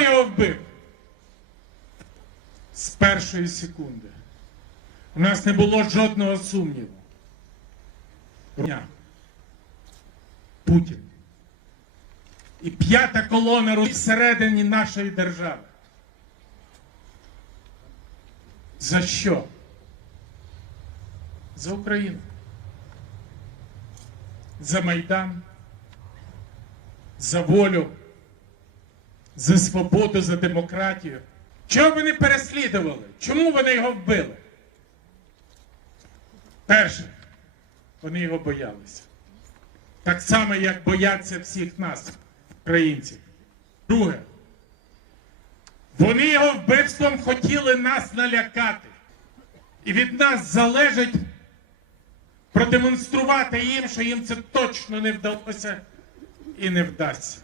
Хто його вбив? З першої секунди. У нас не було жодного сумніву. Путін. І п'ята колона Русі всередині нашої держави. За що? За Україну. За Майдан. За волю. За свободу, за демократію. Чого вони переслідували? Чому вони його вбили? Перше, вони його боялися. Так само, як бояться всіх нас, українців. Друге, вони його вбивством хотіли нас налякати. І від нас залежить продемонструвати їм, що їм це точно не вдалося і не вдасться.